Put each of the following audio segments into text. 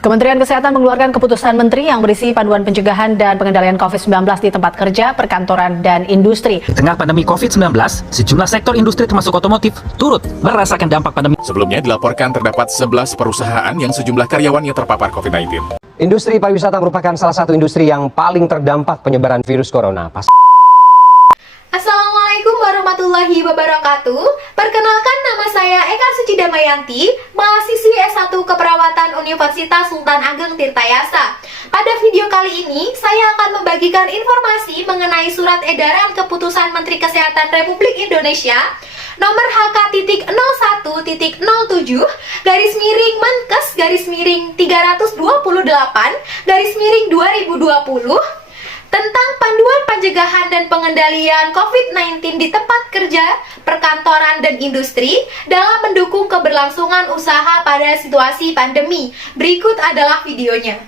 Kementerian Kesehatan mengeluarkan keputusan Menteri yang berisi panduan pencegahan dan pengendalian COVID-19 di tempat kerja, perkantoran, dan industri. Di tengah pandemi COVID-19, sejumlah sektor industri termasuk otomotif turut merasakan dampak pandemi. Sebelumnya dilaporkan terdapat 11 perusahaan yang sejumlah karyawannya terpapar COVID-19. Industri pariwisata merupakan salah satu industri yang paling terdampak penyebaran virus corona. Assalamualaikum warahmatullahi wabarakatuh. Perkenalkan, nama saya Eka Suci Damayanti, mahasiswi S1 Keperawatan Universitas Sultan Ageng Tirtayasa. Pada video kali ini, saya akan membagikan informasi mengenai surat edaran Keputusan Menteri Kesehatan Republik Indonesia nomor HK.01-328-328-2020 tentang panduan pencegahan dan pengendalian COVID-19 di tempat kerja, perkantoran, dan industri dalam mendukung keberlangsungan usaha pada situasi pandemi. Berikut adalah videonya.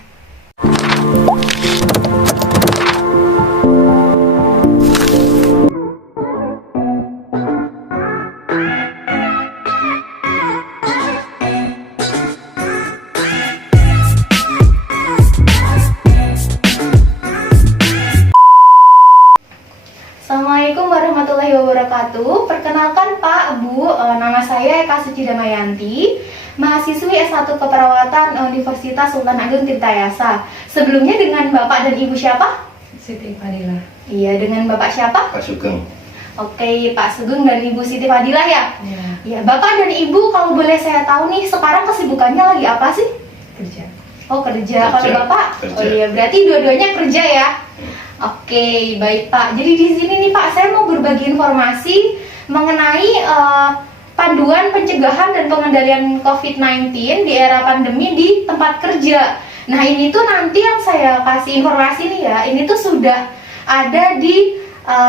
Assalamualaikum warahmatullahi wabarakatuh. Perkenalkan Pak, Bu, nama saya Eka Suci Damayanti, mahasiswi S1 Keperawatan Universitas Sultan Ageng Tirtayasa. Sebelumnya dengan Bapak dan Ibu siapa? Siti Fadila. Iya, dengan Bapak siapa? Pak Sugeng. Oke, Pak Sugeng dan Ibu Siti Fadilah ya? Ya, Iya, Bapak dan Ibu kalau boleh saya tahu nih, sekarang kesibukannya lagi apa sih? kerja. Oh, kerja. Kalau Bapak? Kerja. Oh iya, berarti dua-duanya kerja ya? Oke, baik Pak. Jadi di sini nih Pak, saya mau berbagi informasi mengenai panduan pencegahan dan pengendalian COVID-19 di era pandemi di tempat kerja. Nah, ini tuh nanti yang saya kasih informasi nih ya, ini tuh sudah ada di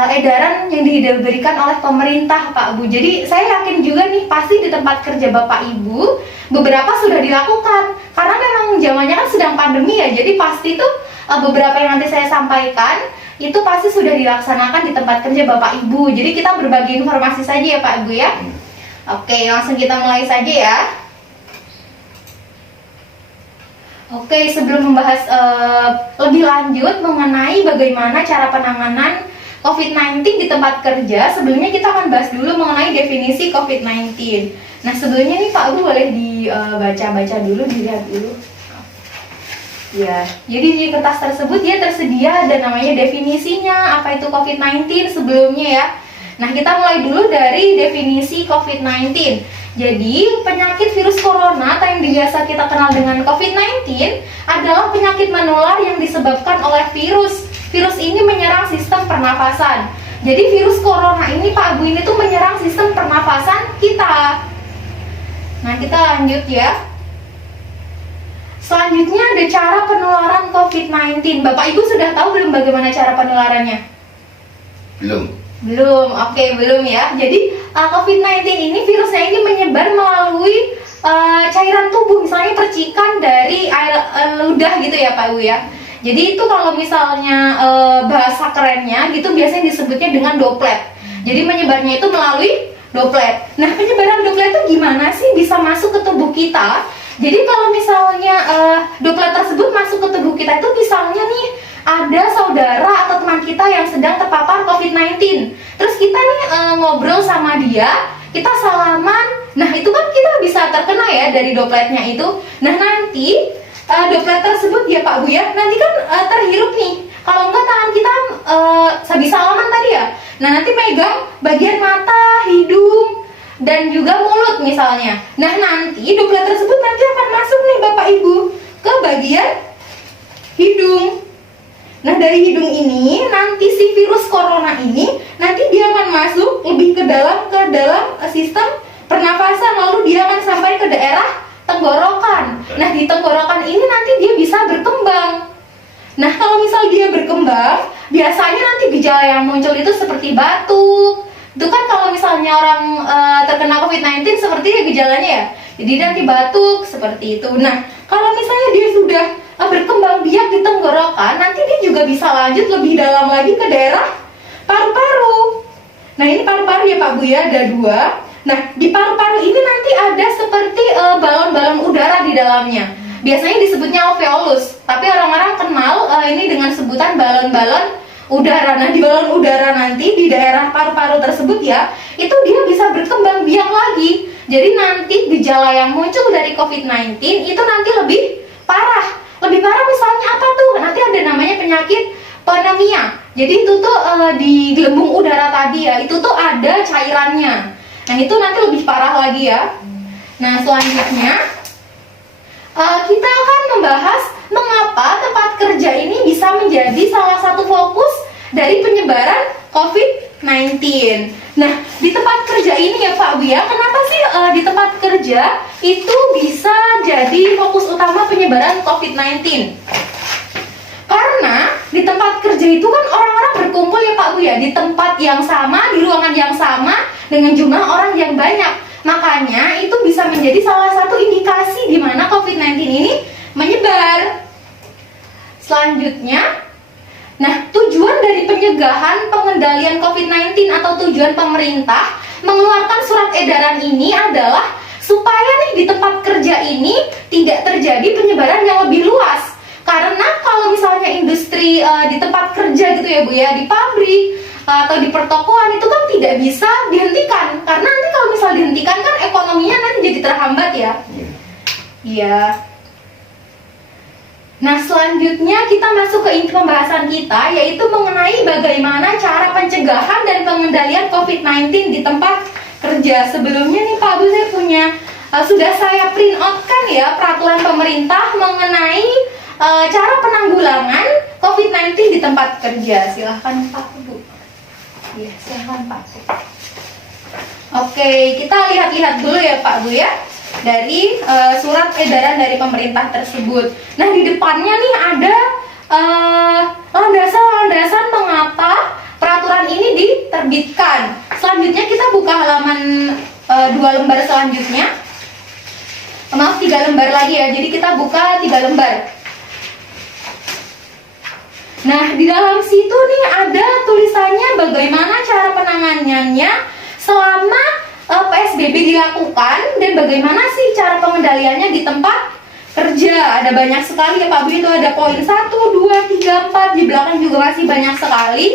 edaran yang diberikan oleh pemerintah Pak Bu. Jadi saya yakin juga nih pasti di tempat kerja Bapak Ibu beberapa sudah dilakukan. Karena memang zamannya kan sedang pandemi ya, jadi pasti tuh beberapa yang nanti saya sampaikan itu pasti sudah dilaksanakan di tempat kerja Bapak Ibu. Jadi kita berbagi informasi saja ya Pak Ibu ya. Oke, langsung kita mulai saja ya. Oke, sebelum membahas lebih lanjut mengenai bagaimana cara penanganan COVID-19 di tempat kerja, sebelumnya kita akan bahas dulu mengenai definisi COVID-19. Nah, sebelumnya nih Pak Bu boleh dibaca-baca dulu, dilihat dulu. Ya, jadi di kertas tersebut dia tersedia ada namanya definisinya, apa itu COVID-19 sebelumnya ya. Nah, kita mulai dulu dari definisi COVID-19. Jadi, penyakit virus corona atau yang biasa kita kenal dengan COVID-19 adalah penyakit menular yang disebabkan oleh virus. Virus ini menyerang sistem pernafasan. Jadi, virus corona ini Pak Bu ini tuh menyerang sistem pernafasan kita. Nah, kita lanjut ya. Selanjutnya ada cara penularan COVID-19. Bapak Ibu sudah tahu belum bagaimana cara penularannya? Belum. Belum, oke belum ya. Jadi COVID-19 ini virusnya ini menyebar melalui cairan tubuh, misalnya percikan dari air ludah gitu ya Pak Ibu ya. Jadi itu kalau misalnya bahasa kerennya gitu biasanya disebutnya dengan droplet. Jadi menyebarnya itu melalui droplet. Nah, penyebaran droplet itu gimana sih bisa masuk ke tubuh kita? Jadi kalau misalnya droplet tersebut masuk ke tubuh kita itu misalnya nih ada saudara atau teman kita yang sedang terpapar COVID-19. Terus kita nih ngobrol sama dia, kita salaman. Nah, itu kan kita bisa terkena ya dari dropletnya itu. Nah, nanti droplet tersebut ya Pak Bu ya, nanti kan terhirup nih. Kalau enggak tangan kita habis salaman tadi ya. Nah, nanti megang bagian mata, hidung, dan juga mulut misalnya. Nah, nanti droplet tersebut nanti akan masuk nih Bapak Ibu ke bagian hidung. Nah, dari hidung ini nanti si virus corona ini nanti dia akan masuk lebih ke dalam sistem pernafasan, lalu dia akan sampai ke daerah tenggorokan. Nah, di tenggorokan ini nanti dia bisa berkembang. Nah, kalau misal dia berkembang, biasanya nanti gejala yang muncul itu seperti batuk. Itu kan kalau misalnya orang terkena COVID-19 seperti ya gejalanya ya. Jadi nanti batuk seperti itu. Nah, kalau misalnya dia sudah berkembang biak di tenggorokan, nanti dia juga bisa lanjut lebih dalam lagi ke daerah paru-paru. Nah, ini paru-paru ya Pak Bu ya, ada 2. Nah, di paru-paru ini nanti ada seperti balon-balon udara di dalamnya. Biasanya disebutnya alveolus, tapi orang-orang kenal ini dengan sebutan balon-balon udara. Nah, di balon udara nanti di daerah paru-paru tersebut ya, itu dia bisa berkembang biak lagi. Jadi nanti gejala yang muncul dari COVID-19 itu nanti lebih parah. Lebih parah misalnya apa tuh? Nanti ada namanya penyakit pneumonia. Jadi itu tuh di gelembung udara tadi ya, itu tuh ada cairannya. Nah, itu nanti lebih parah lagi ya. Nah, selanjutnya kita akan membahas mengapa tempat kerja ini bisa menjadi salah satu fokus dari penyebaran COVID-19. Nah, di tempat kerja ini ya Pak Bu ya, kenapa sih di tempat kerja itu bisa jadi fokus utama penyebaran COVID-19? Karena di tempat kerja itu kan orang-orang berkumpul ya Pak Bu ya, di tempat yang sama, di ruangan yang sama, dengan jumlah orang yang banyak. Makanya itu bisa menjadi salah satu indikasi di mana COVID-19 ini menyebar. Selanjutnya, nah, tujuan dari pencegahan pengendalian COVID-19 atau tujuan pemerintah mengeluarkan surat edaran ini adalah supaya nih di tempat kerja ini tidak terjadi penyebaran yang lebih luas. Karena kalau misalnya industri di tempat kerja gitu ya Bu ya, di pabrik atau di pertokoan itu kan tidak bisa dihentikan. Karena nanti kalau misal dihentikan kan ekonominya nanti jadi terhambat ya. Iya. Nah, selanjutnya kita masuk ke inti pembahasan kita, yaitu mengenai bagaimana cara pencegahan dan pengendalian COVID-19 di tempat kerja. Sebelumnya nih Pak Bu, saya punya, sudah saya print out kan ya peraturan pemerintah mengenai cara penanggulangan COVID-19 di tempat kerja. Silahkan Pak Bu. Ya, silahkan Pak Bu. Oke, kita lihat-lihat dulu ya Pak Bu ya, dari surat edaran dari pemerintah tersebut. Nah, di depannya nih ada landasan-landasan mengapa peraturan ini diterbitkan. Selanjutnya kita buka halaman 2 lembar selanjutnya. Maaf, 3 lembar lagi ya. Jadi kita buka 3 lembar. Nah, di dalam situ nih ada tulisannya bagaimana cara penanganannya selama PSBB dilakukan dan bagaimana sih cara pengendaliannya di tempat kerja. Ada banyak sekali ya Pak Bu, itu ada poin 1, 2, 3, 4, di belakang juga masih banyak sekali.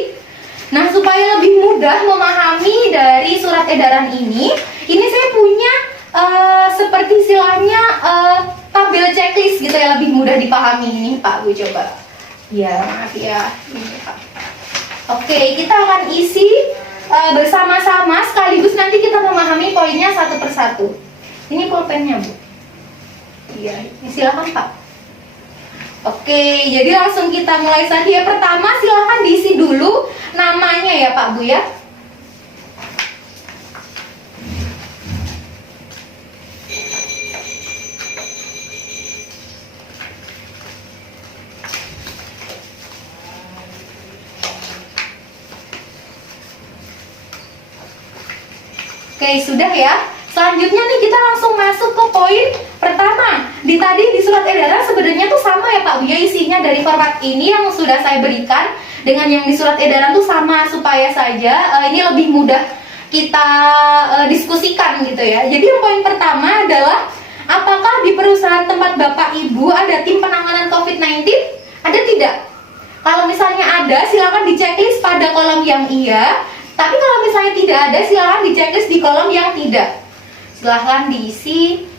Nah, supaya lebih mudah memahami dari surat edaran ini saya punya seperti istilahnya tabel checklist gitu ya, lebih mudah dipahami ini Pak Bu, coba. Ya, maaf ya. Ini, Pak. Oke, kita akan isi bersama-sama sekaligus nanti kita memahami poinnya satu persatu. Ini pulpennya Bu. Iya, silakan Pak. Oke, jadi langsung kita mulai saja ya. Pertama silakan diisi dulu namanya ya Pak Bu ya. Oke, sudah ya. Selanjutnya nih kita langsung masuk ke poin pertama. Tadi di surat edaran sebenarnya tuh sama ya Pak Bu ya, isinya dari format ini yang sudah saya berikan dengan yang di surat edaran tuh sama, supaya saja ini lebih mudah kita diskusikan gitu ya. Jadi yang poin pertama adalah, apakah di perusahaan tempat Bapak Ibu ada tim penanganan COVID-19? Ada tidak? Kalau misalnya ada, silakan di checklist pada kolom yang iya. Tapi kalau misalnya tidak ada, silakan di checklist di kolom yang tidak. Silahkan diisi.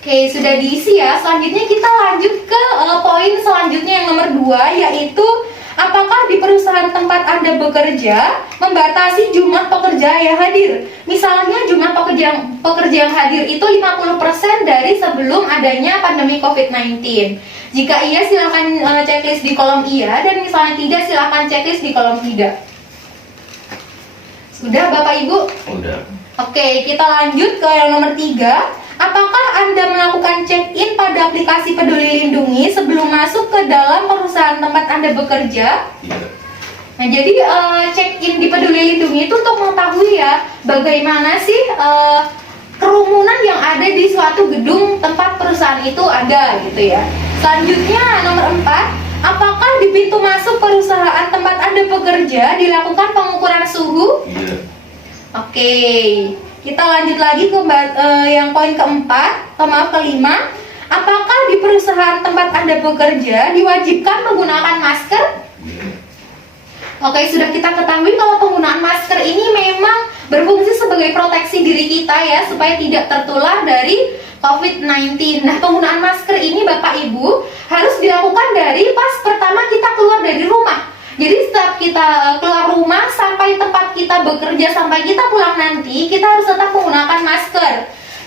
Oke, sudah diisi ya. Selanjutnya kita lanjut ke poin selanjutnya yang nomor 2, yaitu apakah di perusahaan tempat Anda bekerja membatasi jumlah pekerja yang hadir. Misalnya jumlah pekerja yang hadir itu 50% dari sebelum adanya pandemi COVID-19. Jika iya, silakan checklist di kolom iya, dan misalnya tidak, silakan checklist di kolom tidak. Sudah Bapak Ibu? Udah. Oke, kita lanjut ke yang nomor 3. Apakah Anda melakukan check-in pada aplikasi Peduli Lindungi sebelum masuk ke dalam perusahaan tempat Anda bekerja? Iya. Nah, jadi check-in di Peduli Lindungi itu untuk mengetahui ya, bagaimana sih kerumunan yang ada di suatu gedung tempat perusahaan itu ada gitu ya. Selanjutnya nomor 4, apakah di pintu masuk perusahaan tempat Anda bekerja dilakukan pengukuran suhu? Iya. Oke. kita lanjut lagi ke yang poin keempat, kelima. Apakah di perusahaan tempat Anda bekerja diwajibkan menggunakan masker? Oke, sudah kita ketahui kalau penggunaan masker ini memang berfungsi sebagai proteksi diri kita ya, supaya tidak tertular dari COVID-19. Nah, penggunaan masker ini Bapak Ibu harus dilakukan dari pas pertama kita keluar dari rumah. Jadi setiap kita keluar rumah sampai tempat kita bekerja, sampai kita pulang nanti, kita harus tetap menggunakan masker.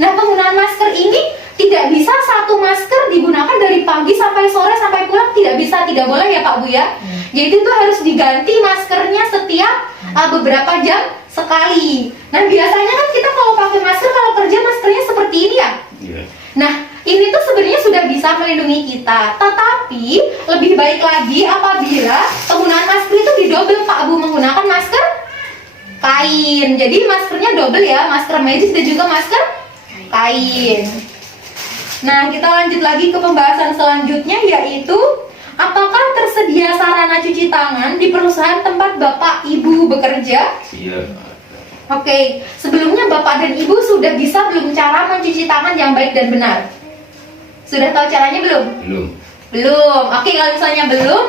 Nah, penggunaan masker ini tidak bisa satu masker digunakan dari pagi sampai sore sampai pulang, tidak bisa, tidak boleh ya Pak Bu ya. Jadi itu harus diganti maskernya setiap beberapa jam sekali. Nah, biasanya kan kita kalau pakai masker, kalau kerja maskernya seperti ini ya. Nah, ini tuh sebenarnya sudah bisa melindungi kita, tetapi lebih baik lagi apabila penggunaan masker itu didobel Pak Bu, menggunakan masker kain. Jadi maskernya double ya, masker medis dan juga masker kain. Nah, kita lanjut lagi ke pembahasan selanjutnya, yaitu apakah tersedia sarana cuci tangan di perusahaan tempat Bapak Ibu bekerja? Iya. Oke, sebelumnya Bapak dan Ibu sudah bisa belum cara mencuci tangan yang baik dan benar? Sudah tahu caranya belum? Belum. Belum. Oke, kalau misalnya belum,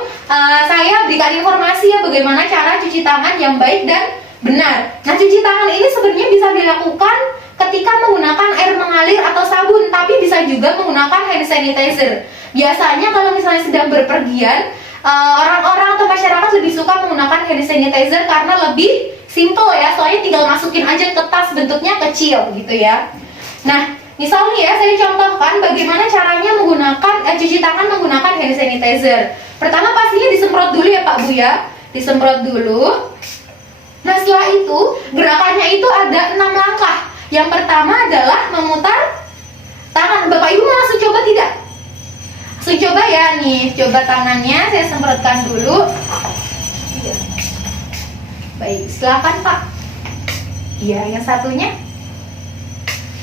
saya berikan informasi ya bagaimana cara cuci tangan yang baik dan benar. Nah, cuci tangan ini sebenarnya bisa dilakukan ketika menggunakan air mengalir atau sabun, tapi bisa juga menggunakan hand sanitizer. Biasanya kalau misalnya sedang berpergian, orang-orang atau masyarakat lebih suka menggunakan hand sanitizer karena lebih simple ya, soalnya tinggal masukin aja ke tas, bentuknya kecil gitu ya. Nah, misalnya ya, saya contohkan bagaimana caranya menggunakan cuci tangan menggunakan hand sanitizer. Pertama pastinya disemprot dulu ya Pak Bu ya, disemprot dulu. Nah, setelah itu gerakannya itu ada 6 langkah. Yang pertama adalah memutar tangan. Bapak Ibu mau langsung coba tidak? Langsung coba ya nih, coba tangannya saya semprotkan dulu. Baik, silakan Pak. Iya, yang satunya.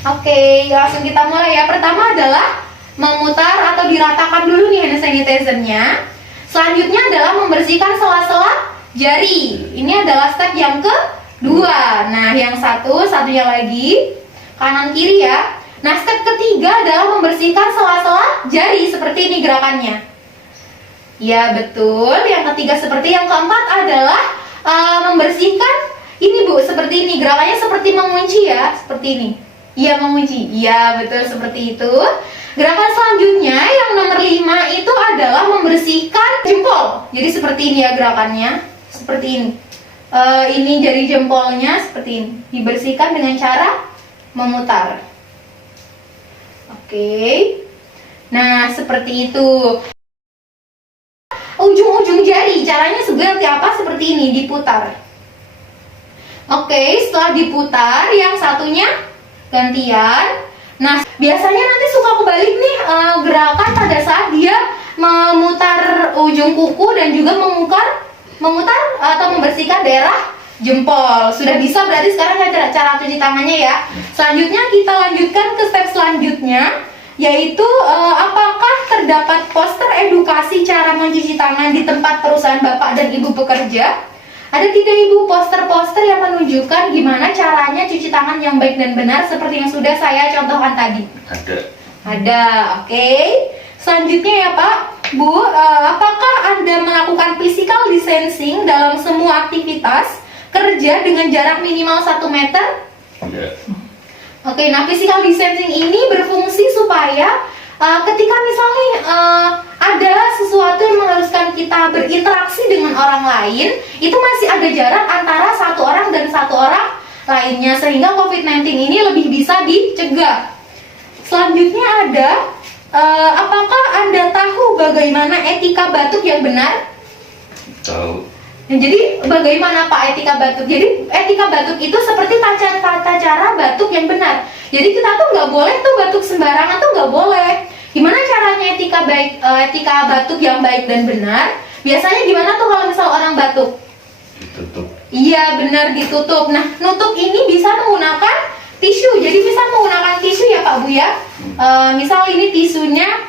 Oke, langsung kita mulai ya. Pertama adalah memutar atau diratakan dulu nih hand sanitizer-nya. Selanjutnya adalah membersihkan sela-sela jari. Ini adalah step yang kedua. Nah, yang satunya lagi kanan kiri ya. Nah, step ketiga adalah membersihkan sela-sela jari, seperti ini gerakannya. Ya, betul. Yang ketiga seperti, yang keempat adalah membersihkan ini Bu, seperti ini. Gerakannya seperti mengunci ya, seperti ini. Iya, mengunci. Iya, betul, seperti itu. Gerakan selanjutnya yang nomor 5 itu adalah membersihkan jempol. Jadi seperti ini ya gerakannya, seperti ini. Ini jari jempolnya seperti ini, dibersihkan dengan cara memutar. Oke. Nah, seperti itu. Ujung-ujung jari, caranya seperti apa? Seperti ini, diputar. Oke, setelah diputar, yang satunya gantian. Nah, biasanya nanti suka kebalik nih gerakan pada saat dia memutar ujung kuku dan juga memutar atau membersihkan daerah jempol. Sudah bisa berarti sekarang cara cuci tangannya ya. Selanjutnya kita lanjutkan ke step selanjutnya, yaitu apakah terdapat poster edukasi cara mencuci tangan di tempat perusahaan Bapak dan Ibu bekerja? Ada tidak Ibu poster-poster yang menunjukkan gimana caranya cuci tangan yang baik dan benar seperti yang sudah saya contohkan tadi? Ada, oke. Selanjutnya ya Pak, Bu, apakah Anda melakukan physical distancing dalam semua aktivitas kerja dengan jarak minimal 1 meter? Iya. Oke, nah physical distancing ini berfungsi supaya ketika misalnya ada sesuatu yang mengharuskan kita berinteraksi dengan orang lain, itu masih ada jarak antara satu orang dan satu orang lainnya, sehingga COVID-19 ini lebih bisa dicegah. Selanjutnya ada, apakah Anda tahu bagaimana etika batuk yang benar? Tahu. Nah, jadi bagaimana Pak etika batuk? Jadi etika batuk itu seperti tata cara batuk yang benar. Jadi kita tuh nggak boleh tuh batuk sembarangan, tuh nggak boleh. Gimana caranya etika batuk yang baik dan benar? Biasanya gimana tuh kalau misal orang batuk? Ditutup. Iya benar, ditutup. Nah, nutup ini bisa menggunakan tisu. Jadi bisa menggunakan tisu ya Pak Bu ya. Misal ini tisunya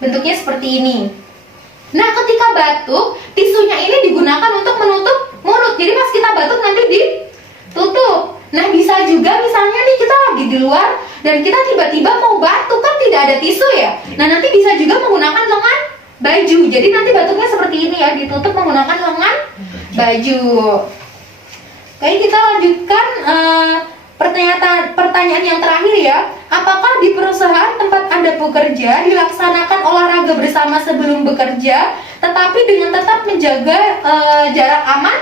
bentuknya seperti ini. Nah, ketika batuk, tisunya ini digunakan untuk menutup mulut. Jadi pas kita batuk nanti ditutup. Nah, bisa juga misalnya nih kita lagi di luar dan kita tiba-tiba mau batuk, kan tidak ada tisu ya. Nah, nanti bisa juga menggunakan lengan baju. Jadi nanti batuknya seperti ini ya, ditutup menggunakan lengan baju. Oke, kita lanjutkan pertanyaan yang terakhir ya. Apakah di perusahaan tempat Anda bekerja dilaksanakan olahraga bersama sebelum bekerja, tetapi dengan tetap menjaga jarak aman?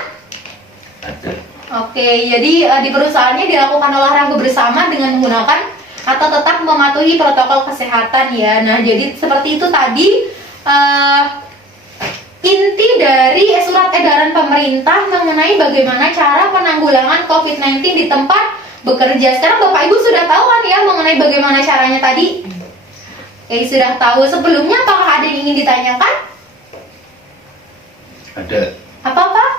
Ada. Oke, jadi di perusahaannya dilakukan olahraga bersama dengan menggunakan atau tetap mematuhi protokol kesehatan ya. Nah, jadi seperti itu tadi inti dari surat edaran pemerintah mengenai bagaimana cara penanggulangan COVID-19 di tempat bekerja. Sekarang Bapak Ibu sudah tahu kan ya mengenai bagaimana caranya tadi? Oke, sudah tahu. Sebelumnya apakah ada yang ingin ditanyakan? Ada. Apa Pak?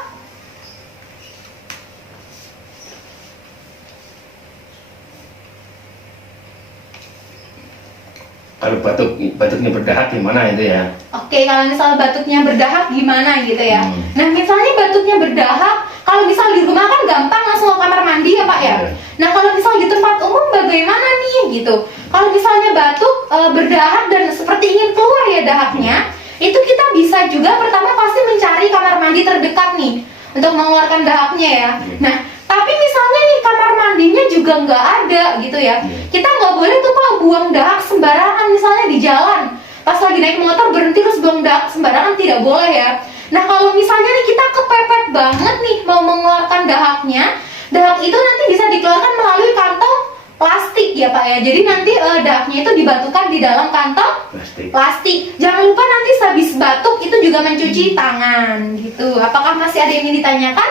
Kalau batuknya berdahak gimana itu ya? Oke, kalau misalnya batuknya berdahak gimana gitu ya. Hmm. Nah, misalnya batuknya berdahak, kalau misal di rumah kan gampang langsung ke kamar mandi ya Pak ya. Iya. Nah, kalau misal di tempat umum bagaimana nih gitu. Kalau misalnya batuk berdahak dan seperti ingin keluar ya dahaknya, itu kita bisa juga pertama pasti mencari kamar mandi terdekat nih untuk mengeluarkan dahaknya ya. Nah, tapi misalnya nih kamar mandinya juga nggak ada gitu ya. Kita nggak boleh tuh Pak buang dahak sembarangan misalnya di jalan. Pas lagi naik motor berhenti terus buang dahak sembarangan, tidak boleh ya. Nah, kalau misalnya nih kita kepepet banget nih mau mengeluarkan dahaknya, dahak itu nanti bisa dikeluarkan melalui kantong plastik ya Pak ya. Jadi nanti dahaknya itu dibatukan di dalam kantong plastik. Jangan lupa nanti sehabis batuk itu juga mencuci tangan gitu. Apakah masih ada yang ingin ditanyakan?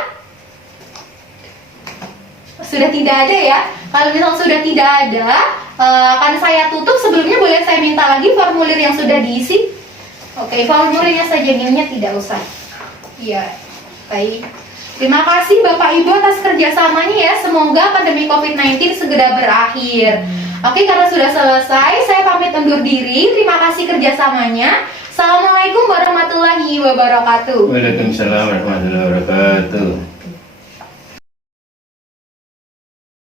Sudah tidak ada ya. Kalau misal sudah tidak ada, akan saya tutup. Sebelumnya boleh saya minta lagi formulir yang sudah diisi? Oke, formulirnya saja, minumnya tidak usah. Iya, baik. Terima kasih Bapak Ibu atas kerjasamanya ya. Semoga pandemi COVID-19 segera berakhir. Oke, karena sudah selesai, saya pamit undur diri. Terima kasih kerjasamanya. Assalamualaikum warahmatullahi wabarakatuh. Waalaikumsalam warahmatullahi wabarakatuh.